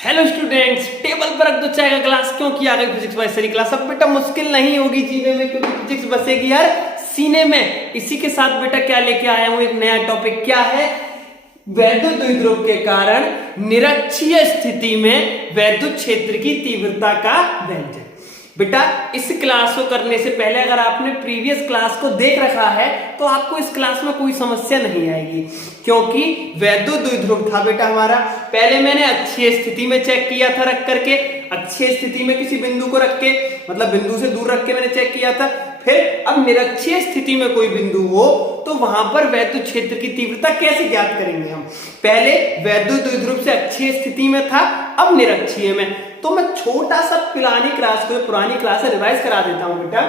Hello students, table पर रख दो चाय का ग्लास। क्यों किया गई फिजिक्स बाय सरी क्लास। अब बेटा मुश्किल नहीं होगी जीने में, क्योंकि फिजिक्स बसेगी यार सीने में। इसी के साथ बेटा क्या लेके आया हूं, एक नया टॉपिक। क्या है? वैद्युत द्विध्रुव के कारण निरक्षीय स्थिति में वैद्युत क्षेत्र की तीव्रता का व्यंजन। बेटा इस क्लास को करने से पहले अगर आपने प्रीवियस क्लास को देख रखा है तो आपको इस क्लास में कोई समस्या नहीं आएगी, क्योंकि वैद्युत द्विध्रुव था बेटा हमारा। पहले मैंने अक्षीय स्थिति में चेक किया था, रख करके अक्षीय स्थिति में किसी बिंदु को रख के, मतलब बिंदु से दूर रख के मैंने चेक किया था। फिर अब निरक्षीय स्थिति में कोई बिंदु हो तो वहां पर वैद्युत क्षेत्र की तीव्रता कैसे ज्ञात करेंगे हम। पहले वैद्युत द्विध्रुव से अक्षीय स्थिति में था, अब निरक्षीय में। तो मैं छोटा सा पुरानी क्लास से रिवाइज करा देता हूं बेटा।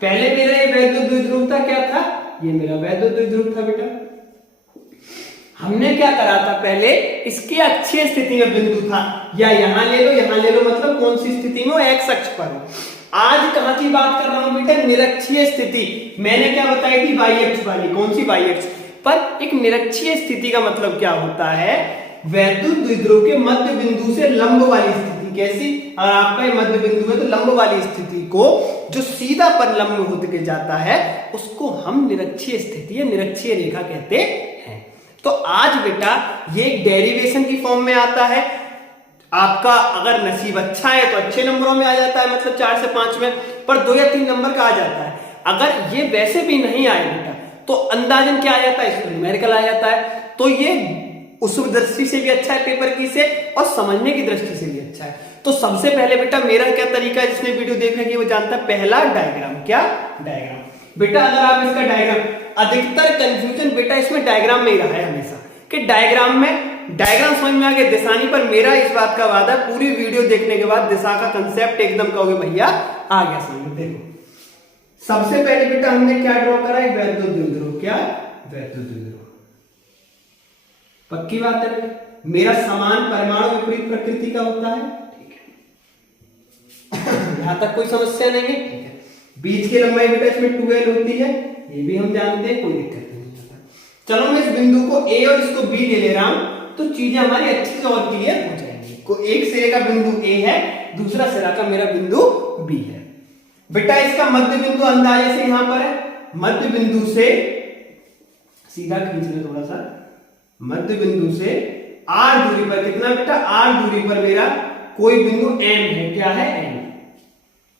पहले मेरा ये वैद्युत द्विध्रुव था, क्या था? ये मेरा वैद्युत द्विध्रुव था बेटा। हमने क्या करा था? पहले इसकी अक्षीय स्थिति में बिंदु था, या यहां ले लो, मतलब कौन सी स्थिति में? एक्स अक्ष पर हो। आज कहां की बात कर रहा हूं बेटा? निरक्षीय स्थिति। मैंने क्या बताई थी? वाई अक्ष वाली। कौन सी? वाई अक्ष पर। एक निरक्षीय स्थिति का मतलब क्या होता है? वैद्युत द्विध्रुव के मध्य बिंदु से लंब वाली स्थिति। कैसी? अगर आपका मध्य बिंदु है तो लंब वाली स्थिति को, जो सीधा पर लंब होते जाता है, उसको हम निरक्षीय स्थिति या निरक्षीय रेखा कहते हैं। तो आज बेटा ये डेरिवेशन की फॉर्म में आता है। आपका अगर नसीब अच्छा है तो अच्छे नंबरों में आ जाता है, मतलब 4 से 5 में, पर 2 या 3 नंबर का आ जाता है। अगर ये वैसे भी नहीं आए बेटा तो अंदाजन क्या आ जाता है? इसमें न्यूमेरिकल आ जाता है। तो ये उस दृष्टि से भी अच्छा है पेपर की से, और समझने की दृष्टि से भी अच्छा है। तो सबसे पहले बेटा मेरा क्या तरीका है, जिसने वीडियो देख रखी है वो जानता है। पहला डायग्राम। क्या? डायग्राम। बेटा अगर आप इसका डायग्राम, अधिकतर कंफ्यूजन बेटा इसमें डायग्राम में ही रहा है हमेशा, कि डायग्राम समझ में आ गया दिशानी पर। मेरा इस बात का वादा है, पूरी वीडियो देखने के बाद दिशा का कंसेप्ट एकदम कहोगे भैया आ गया समझ में। देखो सबसे पहले बेटा हमने क्या ड्रॉ करा है? वैद्युत द्विध्रुव। क्या? वैद्युत द्विध्रुव। पक्की बात है बेटा, मेरा समान परमाणु विपरीत प्रकृति का होता है। ठीक है, यहां तक कोई समस्या नहीं है। ठीक है, बीच की लंबाई बेटा इसमें 2l होती है, ये भी हम जानते हैं, कोई दिक्कत नहीं होता। चलो मैं इस बिंदु को a और इसको b ले रहा हूं, तो चीजें हमारी अच्छी से और क्लियर हो जाएंगी। को एक सिरे का बिंदु a है, दूसरा सिरा का मेरा बिंदु b है। बेटा इसका मध्य बिंदु अंदाजे से यहां पर है। मध्य बिंदु से सीधा खींच ले थोड़ा सा। मध्य बिंदु से r दूरी पर कितना बेटा? r दूरी पर मेरा कोई बिंदु m है। क्या है? m।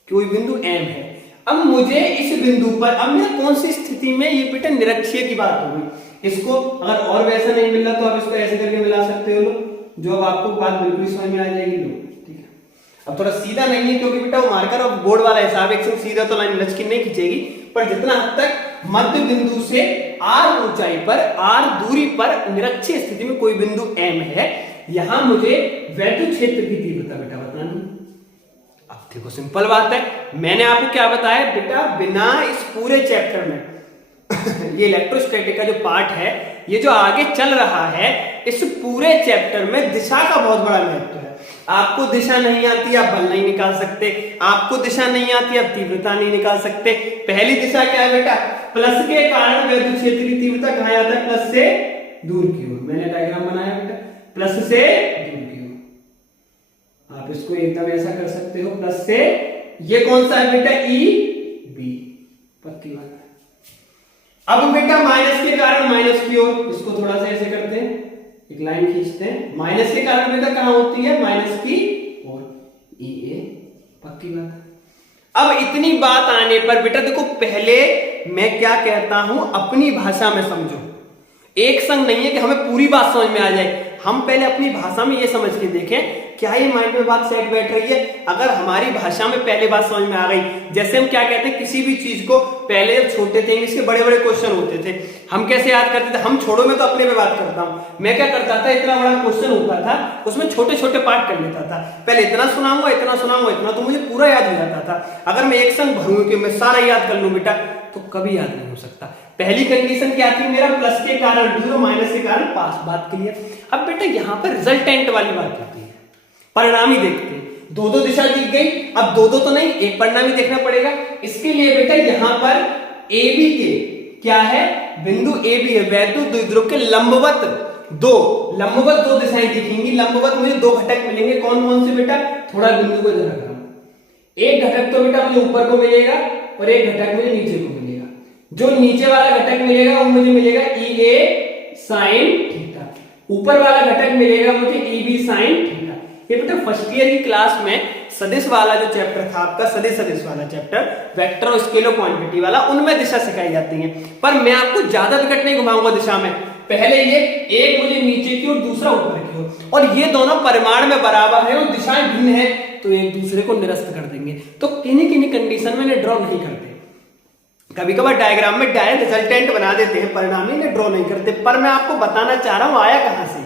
कोई बिंदु m है। अब मुझे इस बिंदु पर, अब मैं कौन सी स्थिति में, ये बेटा निरक्षीय की बात हो गई। इसको अगर और वैसा नहीं मिल रहा तो आप इसको ऐसे करके मिला सकते हो लो, जो अब आपको बात बिल्कुल समझ में आ जाएगी। लो ठीक है, अब थोड़ा सीधा नहीं है क्योंकि बेटा वो मार्कर और बोर्ड वाला हिसाब है, एकदम सीधा तो लाइन लचकी नहीं खींचेगी, पर जितना हद तक मध्य बिंदु से r ऊंचाई पर, r दूरी पर निरक्षीय स्थिति में कोई बिंदु m है, यहां मुझे वैद्युत क्षेत्र की तीव्रता बेटा बतानी। अब देखो सिंपल बात है, मैंने आपको क्या बताया बेटा, बिना इस पूरे चैप्टर में ये इलेक्ट्रोस्टैटिक का जो पार्ट है, ये जो आगे चल रहा है, इस पूरे चैप्टर में दिशा का बहुत बड़ा महत्व है। आपको दिशा नहीं आती आप बल नहीं निकाल सकते, आपको दिशा नहीं आती आप तीव्रता नहीं निकाल सकते। पहली दिशा क्या है बेटा? प्लस के कारण वैद्युत क्षेत्र की तीव्रता कहां जाता है? प्लस से दूर की ओर। मैंने डायग्राम बनाया बेटा, प्लस से दूर की ओर। आप इसको एकदम ऐसा कर सकते हो, प्लस से। ये कौन सा है बेटा? E B. पक्की बात है। अब बेटा माइनस के कारण माइनस की ओर, इसको थोड़ा सा ऐसे करते हैं, एक लाइन खींचते हैं। माइनस के कारण बेटा कहां होती है? माइनस की ओर, ई ए। पक्की बात है। अब इतनी बात आने पर बेटा देखो, पहले मैं क्या कहता हूं, अपनी भाषा में समझो। एक संग नहीं है कि हमें पूरी बात समझ में आ जाए, हम पहले अपनी भाषा में ये समझ के देखें क्या ये माइंड में बात सेट बैठ रही है। अगर हमारी भाषा में पहले बात समझ में आ गई, जैसे हम क्या कहते हैं, किसी भी चीज को पहले जब छोटे थे, इंग्लिश के बड़े बड़े क्वेश्चन होते थे, हम कैसे याद करते थे? हम छोड़ो, मैं तो अपने पे बात करता हूं। मैं क्या करता था, इतना बड़ा क्वेश्चन होता था, उसमें छोटे छोटे पार्ट कर लेता था। पहले इतना सुनाऊंगा, इतना, तो मुझे पूरा याद हो जाता था। अगर मैं एक संग भरूं कि मैं सारा याद कर लूं बेटा, तो कभी याद नहीं हो सकता। पहली कंडीशन क्या थी? मेरा प्लस के कारण दूर, माइनस के कारण पास। बात क्लियर? अब बेटा यहां पर रिजल्टेंट वाली बात होती है, परिणामी देखते हैं। दो दिशा दिख गई, अब दो तो नहीं, एक परिणामी देखना पड़ेगा। इसके लिए बेटा यहां पर ए बी के क्या है? बिंदु ए बी है, वैद्युत द्विध्रुव के लंबवत दो लंबवत दो दिशाएं दिखेंगी, लंबवत मुझे दो घटक मिलेंगे। कौन कौन से बेटा, थोड़ा बिंदु को इधर रख रहा हूं। एक घटक तो बेटा मुझे ऊपर को मिलेगा और एक घटक मुझे नीचे को मिलेगा। जो नीचे वाला घटक मिलेगा वो मुझे मिलेगा ई ए साइन थीटा, ऊपर वाला घटक मिलेगा मुझे ई बी साइन थीटा। ये बेटा फर्स्ट ईयर की क्लास में सदिश वाला जो चैप्टर था आपका, सदिश वाला चैप्टर, वेक्टर और स्केलर क्वांटिटी वाला, उनमें दिशा सिखाई जाती है। पर मैं आपको ज्यादा विकट नहीं घुमाऊंगा दिशा में। पहले ये एक मुझे नीचे की और दूसरा ऊपर की ओर, और ये दोनों परिमाण में बराबर है और दिशाएं भिन्न है, तो एक दूसरे को निरस्त कर देंगे। तो किन्हीं किन्हीं कंडीशन में ड्रॉ नहीं करते, कभी कभार डायग्राम में डायरेक्ट रिजल्टेंट बना देते हैं, परिणामी ने ड्रॉ नहीं करते। पर मैं आपको बताना चाह रहा हूं आया कहां से।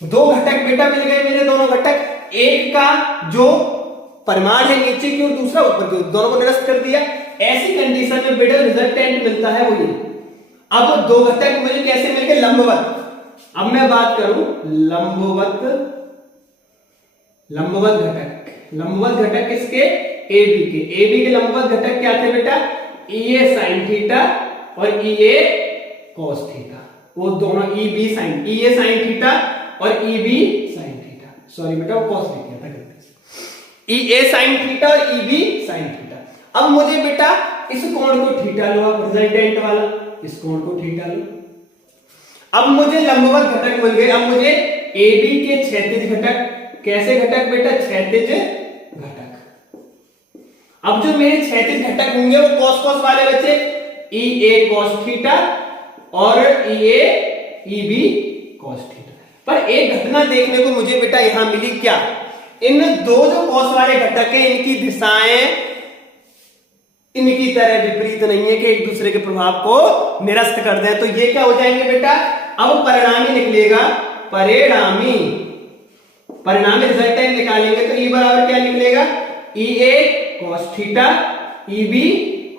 दो घटक बेटा मिल गए मेरे, दोनों घटक, एक का जो परिमाण है नीचे की और दूसरा ऊपर की ओर, दोनों को निरस्त कर दिया। ऐसी कंडीशन में बेटा रिजल्टेंट मिलता है वो ये। अब दो घटक मुझे कैसे मिल गए, लंबवत। अब मैं बात करूं लंबवत घटक किसके, ए बी के। ए बी के लंबवत घटक क्या थे बेटा, ई ए साइन थीटा और ई ए कॉस थीटा। वो दोनों E B sine, E A sine theta और E B sine theta, sorry बेटा वो कॉस लिख दिया था गलती से, ई ए साइन थीटा और ई बी साइन थीटा। अब मुझे बेटा इस कोण को थीटा लो, आप रिजल्टेंट वाला, इस कोण को थीटा लो। अब मुझे लंबवत घटक मिल गए। अब मुझे ए बी के क्षैतिज घटक, कैसे घटक बेटा, क्षैतिज घटक। अब जो मेरे क्षैतिज घटक होंगे वो कॉस कॉस वाले बचे, ई ए कॉस थीटा और ई ए ई बी कॉस थीटा। पर एक घटना देखने को मुझे बेटा यहां मिली, क्या, इन दो जो कॉस वाले घटक है इनकी दिशाएं इनकी तरह विपरीत नहीं है कि एक दूसरे के प्रभाव को निरस्त कर दें। तो ये क्या हो जाएंगे बेटा, अब परिणामी निकलेगा, परिणामी रिजल्टेंट निकालेंगे तो ई बराबर क्या निकलेगा, E A cos theta E B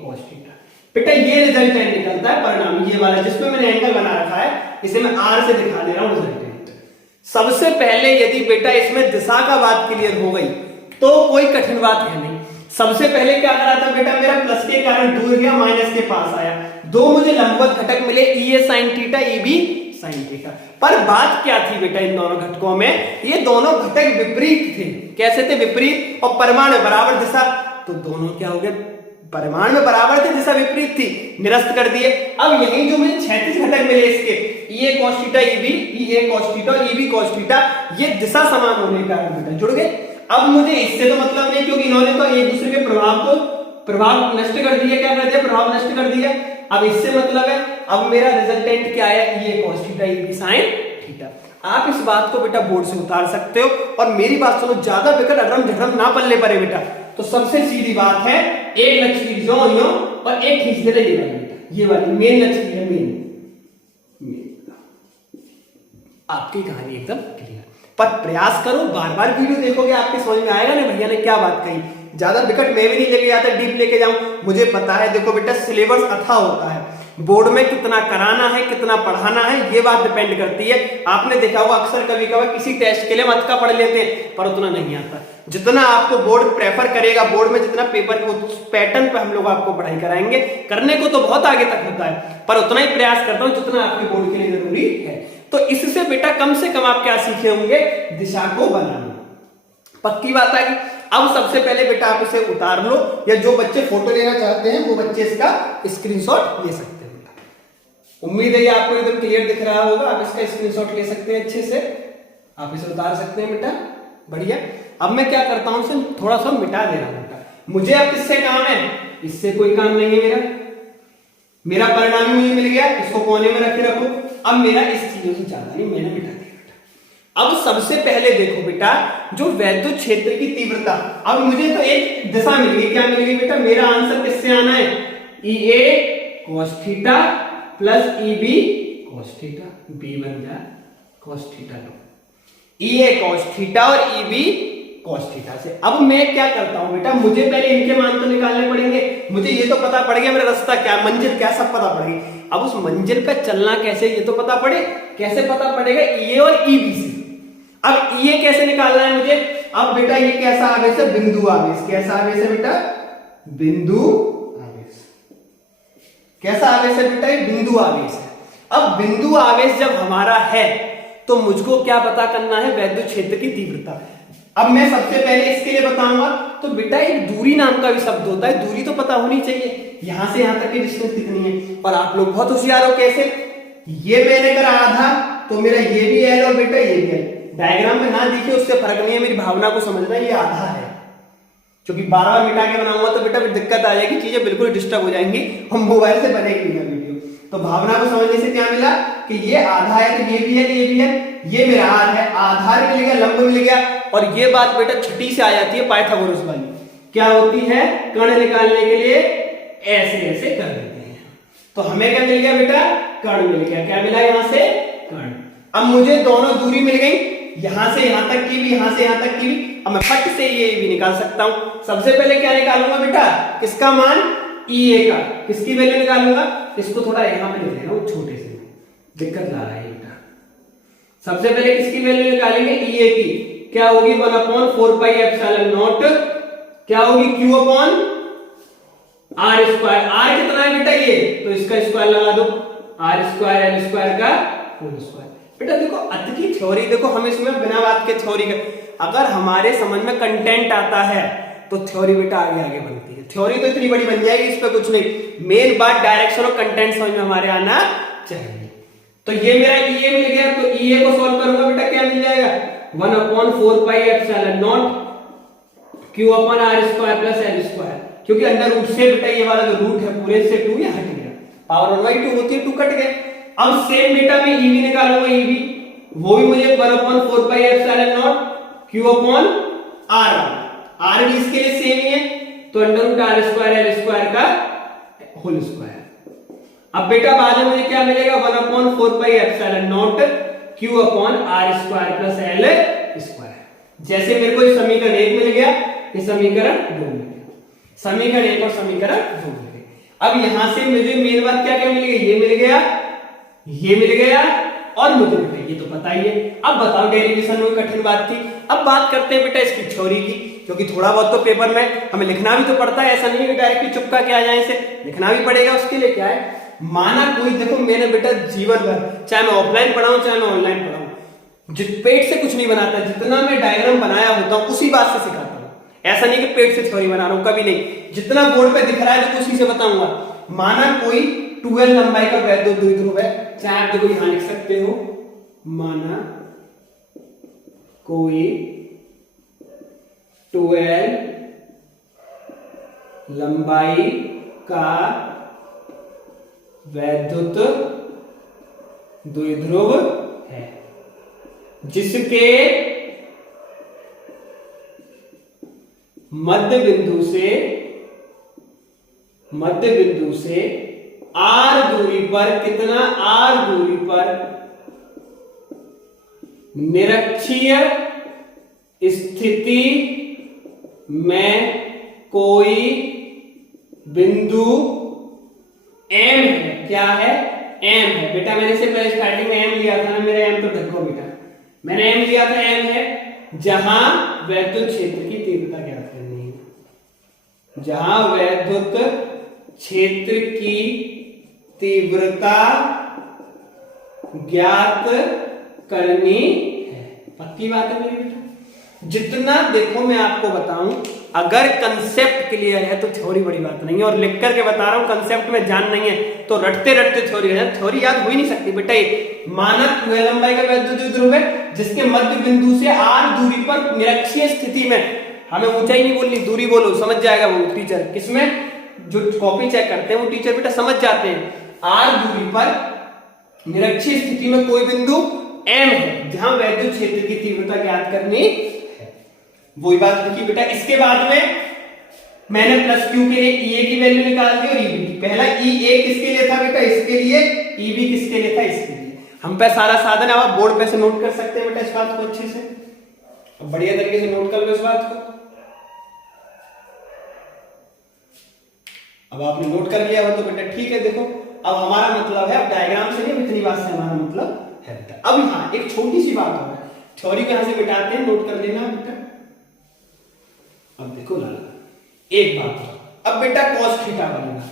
cos theta. बेटा ये रिजल्टेंट निकलता है परिणामी, ये वाला जिसमें मैंने एंगल बना रखा है, इसे मैं आर से दिखा दे रहा हूं रिजल्टेंट। सबसे पहले यदि बेटा इसमें दिशा का बात क्लियर हो गई तो कोई कठिन बात है नहीं। सबसे पहले क्या करा था बेटा, मेरा प्लस के कारण दूर गया, माइनस के पास आया। दो मुझे लंबवत घटक मिले, E A sine theta E B sine theta. पर बात क्या थी बेटा इन दोनों घटकों में, ये दोनों घटक विपरीत थे। कैसे थे, विपरीत, और परिमाण में बराबर दिशा। तो दोनों क्या हो गए, परिमाण में बराबर थे, दिशा विपरीत थी, निरस्त कर दिए। अब यही जो मुझे क्षैतिज घटक मिले इसके, ई A cos theta E B, E A cos theta और ई बी कॉस थीटा, ये दिशा समान होने के कारण बेटा जुड़ गए। अब मुझे इससे तो मतलब नहीं, क्योंकि इन्होंने तो एक दूसरे के प्रभाव नष्ट कर दिया, क्या कर दिया, प्रभाव नष्ट कर दिया। अब इससे मतलब है, अब मेरा रिजल्टेंट क्या आया, E A cos theta E B sine theta. आप इस बात को बेटा बोर्ड से उतार सकते हो। और मेरी बात सुनो, ज्यादा बेकर अडरम झडरम ना पल्ले पड़े बेटा। तो सबसे सीधी बात है, एक लकीर जो यो और एक खींच दे रही है बेटा, ये वाली मेन लकीर है, मेन। आपकी कहानी एकदम क्लियर। पर प्रयास करो, बार बार वीडियो देखोगे आपके समझ में आएगा ना भैया ने क्या बात कही। ज्यादा विकट मैं भी नहीं लेके जाता, डीप लेके जाऊं, मुझे पता है। देखो बेटा सिलेबस अथाह होता है, बोर्ड में कितना कराना है, कितना पढ़ाना है, ये बात डिपेंड करती है। आपने देखा होगा अक्सर कभी कभार किसी टेस्ट के लिए मत का पढ़ लेते हैं, पर उतना नहीं आता जितना आपको बोर्ड प्रेफर करेगा। बोर्ड में जितना पेपर उस पैटर्न पे हम लोग आपको पढ़ाई कराएंगे। करने को तो बहुत आगे तक होता है, पर उतना ही प्रयास करता हूं जितना आपके बोर्ड के लिए जरूरी है। तो इससे बेटा कम से कम आप क्या सीखे होंगे, दिशा को बनाना। पक्की बात है। अब सबसे पहले बेटा आप इसे उतार लो, या जो बच्चे फोटो लेना चाहते हैं वो बच्चे इसका स्क्रीनशॉट ले सकते हैं। उम्मीद है ये आपको एकदम क्लियर दिख रहा होगा। आप इसका स्क्रीनशॉट ले सकते हैं अच्छे से, आप इसे उतार सकते हैं बेटा, बढ़िया। अब मैं क्या करता हूं, इसे थोड़ा सा मिटा दे रहा हूं बेटा। मुझे अब किससे काम है, इससे कोई काम नहीं है मेरा परिणामी मुझे मिल गया, इसको कोने में रखे रखो। अब मेरा इस चीजों से ज्यादा नहीं, मैंने मिटा दिया बेटा। अब सबसे पहले देखो बेटा, जो वैद्युत क्षेत्र की तीव्रता, अब मुझे तो एक दिशा मिल गई, क्या मिल गई बेटा, मेरा आंसर किससे आना है, E A cos theta plus E B cos theta, B बन जाए कॉस थीटा लो, ई ए कॉस थीटा और ई बी कॉस थीटा से। अब मैं क्या करता हूं बेटा, मुझे पहले इनके मान तो निकालने पड़ेंगे। मुझे ये तो पता पड़ गया मेरा रास्ता क्या, मंजिल क्या, सब पता पड़ गई। अब उस मंजिल पे चलना कैसे, ये तो पता पड़े। कैसे पता पड़ेगा, ई ए और ई बी से। अब ई ए कैसे निकालना है मुझे, अब बेटा ये कैसा आवेश है, बिंदु आवेश। कैसा आवेश है बेटा, बिंदु आवेश। कैसा आवेश है बेटा, ये बिंदु आवेश है। अब बिंदु आवेश जब हमारा है तो मुझको क्या पता करना है, वैद्युत क्षेत्र की तीव्रता। अब मैं सबसे पहले इसके लिए बताऊंगा, तो बेटा एक दूरी नाम का भी शब्द होता है, दूरी तो पता होनी चाहिए, यहां से यहां तक की डिस्टेंस कितनी है। और आप लोग बहुत होशियार हो, कैसे, ये मैंने करा आधा, तो मेरा ये भी एल और बेटा ये भी एल। डायग्राम में ना दिखे उससे फर्क नहीं है, मेरी भावना को समझना, ये आधा है, क्योंकि बार बार मिटा के बनाऊंगा तो बेटा दिक्कत आ जाएगी, चीजें बिल्कुल डिस्टर्ब हो जाएंगी, हम मोबाइल से बनेगी ना वीडियो। तो भावना को समझने से क्या मिला कि ये आधा है, तो ये भी है, ये भी है, ये मेरा आर है, आधार मिल गया, लंब मिल गया। और ये बात बेटा छठी से आ जाती है पाइथागोरस वाली, क्या होती है, कर्ण निकालने के लिए ऐसे ऐसे कर देते हैं। तो हमें क्या मिल गया बेटा, कर्ण मिल गया, क्या मिला यहाँ से, कर्ण। अब मुझे दोनों दूरी मिल गई, यहां से यहां तक की भी, यहां से यहां तक की भी। अब मैं फट से ये भी निकाल सकता हूं। सबसे पहले क्या निकालूंगा बेटा, किसका मान, ई ए का, किसकी वैल्यू निकालूंगा, इसको थोड़ा यहां पे लिख लेना, वो छोटे से दिक्कत ला रहा है बेटा। सबसे पहले किसकी वैल्यू निकालेंगे, ई ए की, क्या होगी 1/4 पाई एप्सिलॉन नॉट, क्या होगी Q upon r square. R कितना है बेटा ये, तो इसका स्क्वायर लगा दो, आर स्क्वायर एल स्क्वायर का होल स्क्वायर। बेटा देखो अत की थ्योरी, देखो हम इसमें बिना बात के थ्योरी का, अगर हमारे समझ में कंटेंट आता है तो थ्योरी बेटा आगे आगे बनती है। थ्योरी तो इतनी बड़ी बन जाएगी, इस पे कुछ नहीं, मेन बात डायरेक्शन और कंटेंट समझ में हमारे आना चाहिए। तो ये मेरा ई ए मिल गया, तो ई ए को सॉल्व करूंगा बेटा, क्या मिल जाएगा 1/4 pi epsilon nought Q upon r square plus l square, क्योंकि अंडर रूट से बेटा ये वाला जो रूट है पूरे से 2 ये हट गया, पावर 1/2 होती है, 2 कट गए। अब सेम बेटा मैं ईवी निकालूंगा, ईवी वो भी मुझे 1/4 pi epsilon nought Q upon r, r भी इसके लिए सेम ही है, तो under root r square l square का होल स्क्वायर। अब बेटा बाद में मुझे क्या मिलेगा 1/4 pi epsilon nought Q upon r square plus l square. जैसे मेरे को ये समीकरण 1 मिल गया, ये समीकरण 2 मिल गया, समीकरण 1 और समीकरण 2 मिल गए। अब यहां से मुझे मेन बात क्या क्या मिल गई, ये मिल गया, ये मिल गया, और मुझे बेटा ये तो पता ही है। अब बताओ डेरिवेशन में कठिन बात थी। अब बात करते हैं बेटा इसकी थ्योरी की, क्योंकि थोड़ा बहुत तो पेपर में हमें लिखना भी तो पड़ता है, ऐसा नहीं है कि डायरेक्टली चुपका के आ जाए, इसे लिखना भी पड़ेगा। उसके लिए क्या है, माना कोई, देखो मैंने बेटा जीवन भर, चाहे मैं ऑफलाइन पढ़ाऊं चाहे मैं ऑनलाइन पढ़ाऊं, पेट से कुछ नहीं बनाता, जितना मैं डायग्राम बनाया होता हूं उसी बात से सिखाता हूं। ऐसा नहीं कि पेट से थ्योरी बना रहा हूं, कभी नहीं, जितना बोर्ड पे दिख रहा है तो उसी से बताऊंगा। माना कोई 12 लंबाई का वैद्युत द्विध्रुव है, चाहे आप देखो यहां लिख सकते हो, माना कोई 12 लंबाई का वैद्युत द्विध्रुव है, जिसके मध्य बिंदु से आर दूरी पर, कितना आर दूरी पर निरक्षीय स्थिति में कोई बिंदु एम है, क्या है, एम है। बेटा मैंने से पहले स्टार्टिंग में एम लिया था ना, मेरा एम तो ढको बेटा, मैंने एम लिया था, एम है जहां वैद्युत क्षेत्र की तीव्रता ज्ञात करनी है, जहां वैद्युत क्षेत्र की तीव्रता ज्ञात करनी है। पक्की बात है मेरी बेटा। जितना देखो मैं आपको बताऊं, अगर कंसेप्ट क्लियर है तो थ्योरी बड़ी बात नहीं है, और लिख करके बता रहा हूं कंसेप्ट में जान नहीं है तो रटते रटते थ्योरी है, थ्योरी याद हो ही नहीं सकती बेटा। ये मानक लंबाई का वैद्युत द्विध्रुव है, जिसके मध्य बिंदु से आर दूरी पर निरक्षीय स्थिति में, हमें ऊंचाई नहीं बोलनी, दूरी बोलो, समझ जाएगा वो टीचर, किसमें, जो कॉपी चेक करते हैं वो टीचर बेटा समझ जाते हैं। आर दूरी पर निरक्षीय स्थिति में कोई बिंदु एम है जहां वैद्युत क्षेत्र की तीव्रता ज्ञात करनी है, वही बात लिखी बेटा। इसके बाद में मैंने प्लस क्यू के लिए ई ए की वैल्यू निकाल दी और ईबी की। पहला ई ए किसके लिए था बेटा, इसके लिए, ईबी किसके लिए था, इसके लिए। हम पे सारा साधन है, आप बोर्ड पे से नोट कर सकते हैं बेटा इस बात को अच्छे से, अब बढ़िया तरीके से नोट कर लो इस बात को। अब आपने नोट कर लिया हो तो बेटा ठीक है। देखो अब हमारा मतलब है, अब डायग्राम से नहीं, इतनी बात से हमारा मतलब है बेटा। अब यहाँ एक छोटी सी बात हो है, थ्योरी को यहां से मिटाते हैं, नोट कर लेना बेटा। अब देखो लाला एक बात, अब बेटा cos थीटा बनेगा,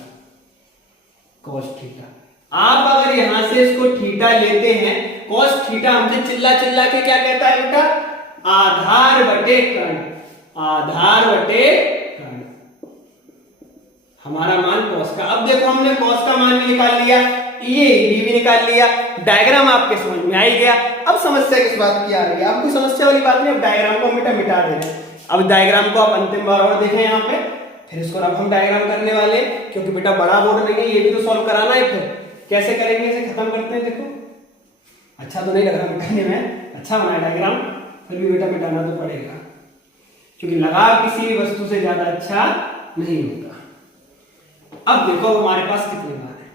cos थीटा। आप अगर यहां से इसको थीटा लेते हैं, cos थीटा हमसे चिल्ला चिल्ला के क्या कहता है बेटा, आधार बटे कर्ण, आधार बटे कर्ण, हमारा मान cos का। अब देखो हमने cos का मान भी निकाल लिया, ये भी निकाल लिया, डायग्राम आपके समझ में आ ही गया। अब समस्या किस बात की आ रही है, आपको समस्या वाली बात नहीं, अब डायग्राम को हम मिटा दे रहे हैं। अब डायग्राम को आप अंतिम बार और देखें यहाँ पे, फिर इसको अब हम डायग्राम करने वाले, क्योंकि बेटा बड़ा बोर्ड नहीं है, ये भी तो सॉल्व कराना है। फिर कैसे करेंगे, इसे खत्म करते हैं। देखो अच्छा तो नहीं लग रहा मिटाने में, अच्छा बना डायग्राम, फिर भी बेटा मिटाना तो पड़ेगा, क्योंकि लगाव किसी भी वस्तु से ज्यादा अच्छा नहीं होगा। अब देखो हमारे पास कितने बार है,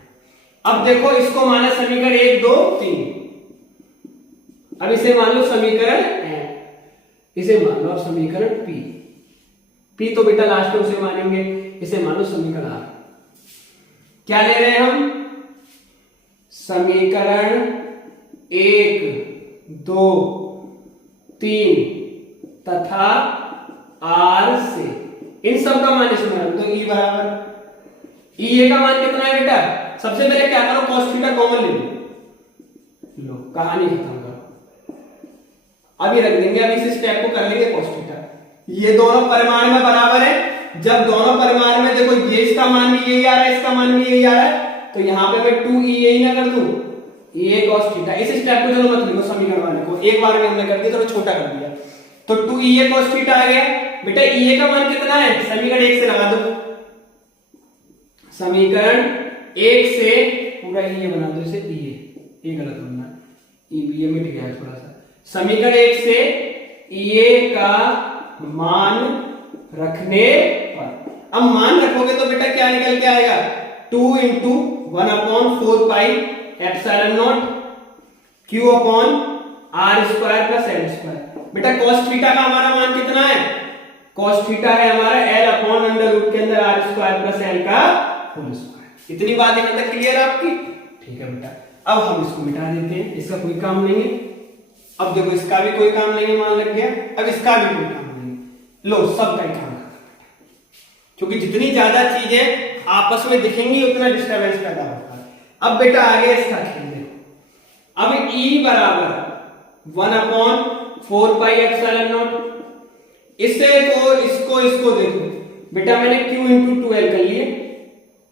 अब देखो इसको माना समीकरण 1 2 3, अब इसे मान लो समीकरण है, इसे मान लो अब समीकरण P तो बेटा लास्ट में उसे मानेंगे, इसे मान लो समीकरण R। क्या ले रहे हैं हम, समीकरण 1 2 3 तथा R से इन सब का मान इसमें, तो E बराबर, E का मान कितना है बेटा, सबसे पहले क्या करो, cos थीटा कॉमन ले लो, कहानी खत्म करो। अभी रख देंगे, अभी इस स्टेप को कर लेंगे cos थीटा। ये दोनों परिमाण में बराबर है, जब दोनों परिमाण में देखो ये इसका मान भी यही आ रहा है, इसका मान भी यही आ रहा है, तो यहाँ पे मैं 2e यही ना कर दूं, ये cos थीटा। इस स्टेप को चलो मत लिखो समीकरण वाले को, एक बार में हमने कर दिया, थोड़ा छोटा कर दिया, तो 2e cos थीटा आ गया। बेटा e का मान कितना है, समीकरण 1 से लगा दो, समीकरण 1 से पूरा ये बना दो, इसे ये गलत बनना, ये मिट गया थोड़ा सा। समीकरण 1 से ये का मान रखने पर, अब मान रखोगे तो बेटा क्या निकल के आएगा, 2 × 1/4 pi epsilon nought q upon r square plus l square. बेटा cos थीटा का हमारा मान कितना है, cos थीटा है हमारा l अपॉन अंडर रूट के अंदर r स्क्वायर प्लस l का होल स्क्वायर। इतनी बात यहां तक क्लियर है आपकी, ठीक है बेटा। अब हम इसको मिटा देते हैं, इसका कोई काम नहीं है। अब देखो इसका भी कोई काम नहीं है, मान लग गया, अब इसका भी कोई काम नहीं है, लो सब का काम खत्म, क्योंकि जितनी ज्यादा चीजें आपस में दिखेंगी उतना डिस्टरबेंस पैदा होता है। अब बेटा आगे इसका खेल देखो, अब E बराबर 1/4 पाई एप्सिलॉन नॉट, इससे को इसको देखो बेटा, मैंने q × 2l कर लिए,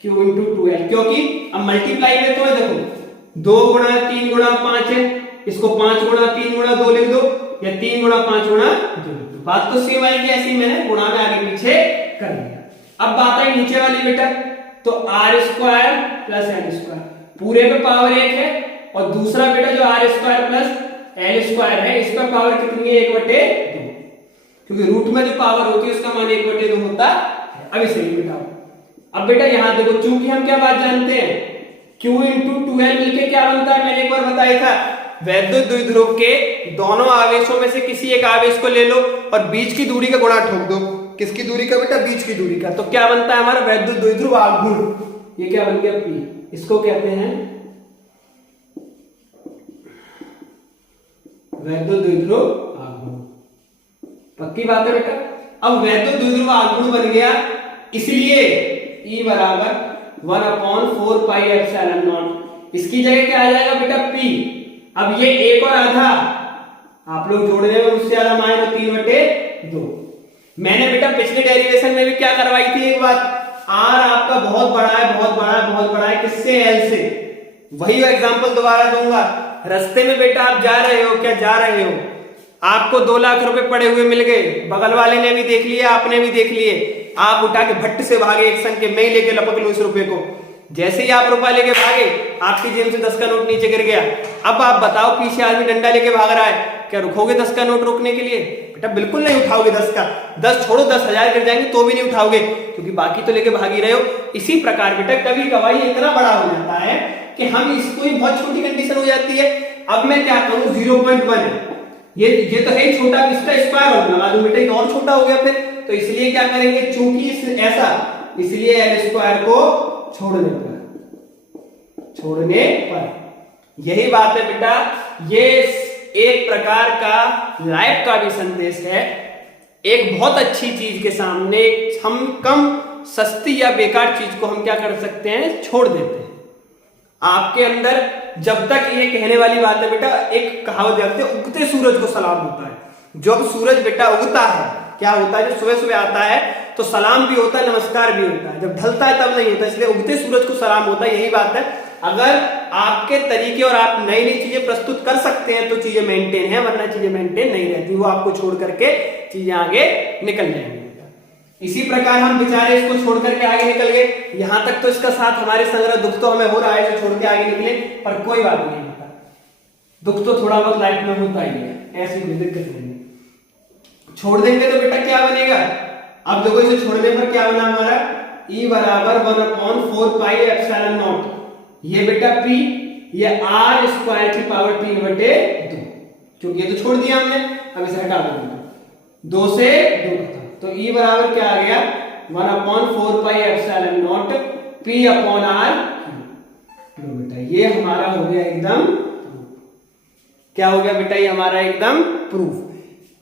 q × 2l, क्योंकि अब मल्टीप्लाई में तो है, देखो 2 गुणा 3 गुणा 5 है, इसको 5 गुणा 3 गुणा 2 लिख दो, या 3 गुणा 5 गुणा 2 लिख दो, बात तो सेम आएगी, ऐसी मैंने गुणा में आगे पीछे कर लिया। अब बात आई नीचे वाली बेटा, तो r square plus l square, पूरे पे पावर 1 है, और दूसरा बेटा जो r square plus l square है, इस पर पावर कितनी है, 1/2, क्योंकि रूट में जो पावर होती है उसका मान 1/2 होता है। अब इसे मिटाओ। अब बेटा यहां देखो, चूंकि हम क्या बात जानते हैं, q × 2l मिलके क्या बनता है, मैंने एक बार बताया था, वैद्युत द्विध्रुव के दोनों आवेशों में से किसी एक आवेश को ले लो और बीच की दूरी का गुणा ठोक दो। किसकी दूरी का बेटा, बीच की दूरी का, तो क्या बनता है हमारा वैद्युत द्विध्रुव आघूर्ण। ये क्या बन गया, P, इसको कहते हैं वैद्युत द्विध्रुव आघूर्ण। पक्की बात है बेटा। अब वैद्युत द्विध्रुव आघूर्ण बन गया, इसलिए E बराबर 1/4 पाई एप्सिलॉन नॉट, इसकी जगह क्या आ जाएगा बेटा, P। अब ये 1 और आधा आप लोग जोड़ने में मुझसे ज्यादा मायने, 3/2। मैंने बेटा पिछले डेरिवेशन में भी क्या करवाई थी एक बात, R आपका बहुत बड़ा है, बहुत बड़ा है, बहुत बड़ा है, किससे, L से। वही एग्जांपल दोबारा दूंगा। रास्ते में बेटा आप जा रहे हो, क्या जा रहे हो, आपको 2 लाख रुपए पड़े हुए मिल गए, बगल वाले ने भी देख लिया, आपने भी देख लिए, आप उठा के भट्ट से भागे एक संग के, मैं ही लेके लपक लूं इस रुपए को। जैसे ही आप रुपया लेके भागे, आपकी जेब से 10 का नोट नीचे गिर गया। अब आप बताओ, पीछे आदमी डंडा लेके भाग रहा है, क्या रुकोगे 10 का नोट रोकने के लिए? बेटा बिल्कुल नहीं उठाओगे 10 का, 10 छोड़ो 10,000 गिर जाएंगे तो भी नहीं उठाओगे, क्योंकि बाकी तो लेके भाग ही रहे हो। इसी प्रकार बेटा कभी कभार ये इतना बड़ा हो जाता है कि हम इसको ही बहुत छोटी कंडीशन हो जाती है। अब मैं क्या करूं, 0.1 है, ये तो है छोटा, इसका स्क्वायर लगा दूं बेटा, ये और छोटा हो गया फिर। तो इसलिए क्या करेंगे, चूंकि ऐसा, इसलिए L स्क्वायर को छोड़ने पर यही बात है बेटा। ये एक प्रकार का लाइफ का भी संदेश है। एक बहुत अच्छी चीज के सामने हम कम सस्ती या बेकार चीज को हम क्या कर सकते हैं, छोड़ देते हैं। आपके अंदर जब तक ये कहने वाली बात है बेटा, एक कहावत जानते हैं, उगते सूरज को सलाम होता है। जब सूरज बेटा उगता है, क्या होता है, जब सुबह सुबह आता है तो सलाम भी होता है, नमस्कार भी होता है। जब ढलता है तब नहीं होता, इसलिए उगते सूरज को सलाम होता है। यही बात है, अगर आपके तरीके और आप नई नई चीजें प्रस्तुत कर सकते हैं तो चीजें मेंटेन है, वरना चीजें मेंटेन नहीं रहती, वो आपको छोड़ करके चीजें आगे निकल जाएंगी। इसी प्रकार हम बेचारे इसको छोड़ करके आगे निकल गए। यहां तक तो इसका साथ हमारे संग्रह, दुख तो हमें हो रहा है जो छोड़ के आगे निकले, पर कोई बात नहीं होता, दुख तो थोड़ा बहुत लाइफ में होता ही है, ऐसी कोई दिक्कत नहीं है। छोड़ देंगे तो बेटा क्या बनेगा, अब देखो इसे छोड़ने पर क्या बना हमारा, E बराबर 1/4 पाई एप्सिलॉन नॉट, ये बेटा P, ये R स्क्वायर की पावर 3/2, क्योंकि ये तो छोड़ दिया हमने, अब इसे हटा देंगे, 2 से 2 खत्म। तो E बराबर क्या आ गया, 1/4 pi epsilon not P upon R। बेटा ये हमारा हो गया एकदम, क्या हो गया बेटा, ये हमारा एकदम प्रूफ।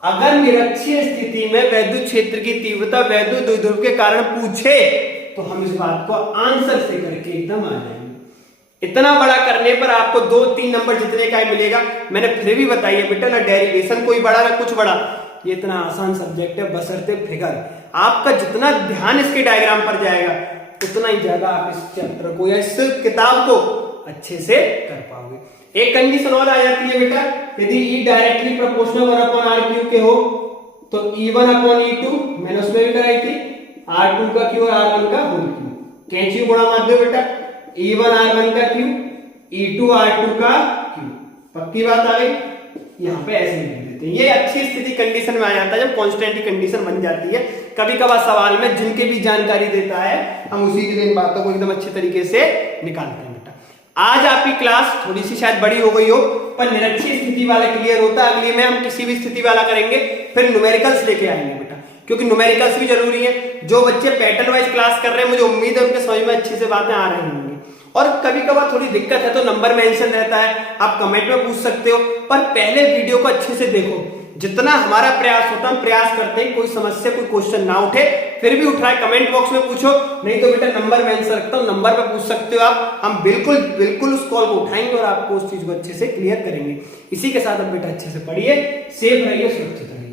अगर निरक्षीय स्थिति में वैद्युत क्षेत्र की तीव्रता वैद्युत द्विध्रुव के कारण पूछे तो हम इस बात को आंसर से करके एकदम आ जाएंगे। इतना बड़ा करने पर आपको 2-3 नंबर जितने का ही मिलेगा। मैंने फिर भी बताइए बेटा, ना डेरिवेशन कोई बड़ा ना कुछ बड़ा, ये इतना आसान सब्जेक्ट है, बशर्ते फिगर। आपका जितना ध्यान इसके डायग्राम पर जाएगा उतना ही ज्यादा आप इस चैप्टर को या इस किताब को अच्छे से कर पाओगे। एक कंडीशन और आ जाती है बेटा, यदि E डायरेक्टली प्रोपोर्शनल 1/R³ के हो तो E1/E2, मैंने उसमें भी कराई थी, R2 का Q और R1 का होल Q, कैंची गुणा मार दो बेटा, E1 R1 का Q, E2 R2 का Q, पक्की बात आ गई। यहाँ पे ऐसे लिख देते हैं, ये अच्छी स्थिति कंडीशन में आ जाता है जब कांस्टेंट की कंडीशन बन जाती है। कभी कभार सवाल में जिनके भी जानकारी देता है हम उसी के लिए इन बातों को एकदम अच्छे तरीके से निकालते हैं। आज आपकी क्लास थोड़ी सी शायद बड़ी हो गई हो, पर निरक्षीय स्थिति वाला क्लियर होता है। अगली में हम किसी भी स्थिति वाला करेंगे, फिर न्यूमेरिकल्स लेके आएंगे बेटा, क्योंकि न्यूमेरिकल्स भी जरूरी है। जो बच्चे पैटर्न वाइज क्लास कर रहे हैं, मुझे उम्मीद है उनके समझ में अच्छे से बातें आ रही होंगी। और कभी कभार थोड़ी दिक्कत है तो नंबर मेंशन रहता है, आप कमेंट में पूछ सकते हो, पर पहले वीडियो को अच्छे से देखो। जितना हमारा प्रयास होता है हम प्रयास करते हैं कोई समस्या कोई क्वेश्चन ना उठे, फिर भी उठ रहा है कमेंट बॉक्स में पूछो, नहीं तो बेटा नंबर मेंशन रखता हूं, नंबर पे पूछ सकते हो आप, हम बिल्कुल उस कॉल को उठाएंगे और आपको उस चीज को अच्छे से क्लियर करेंगे। इसी के साथ अब बेटा अच्छे से पढ़िए, सेफ रहिए, सुरक्षित रहिए।